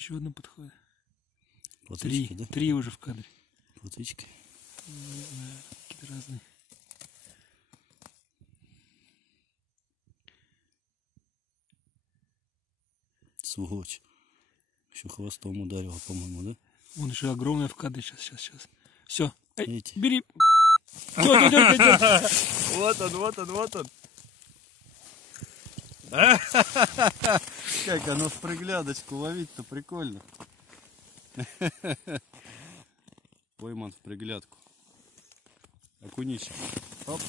Еще одна подходит. Плотвички, да? Три уже в кадре. Плотвички. Не знаю, какие-то разные. Сволочь. Еще хвостом ударила, по-моему, да? Вон еще огромная в кадре. Сейчас. Все. Смотрите. Бери. Вот он. Как оно в приглядочку ловить-то прикольно. Пойман в приглядку. Окунись. Оп.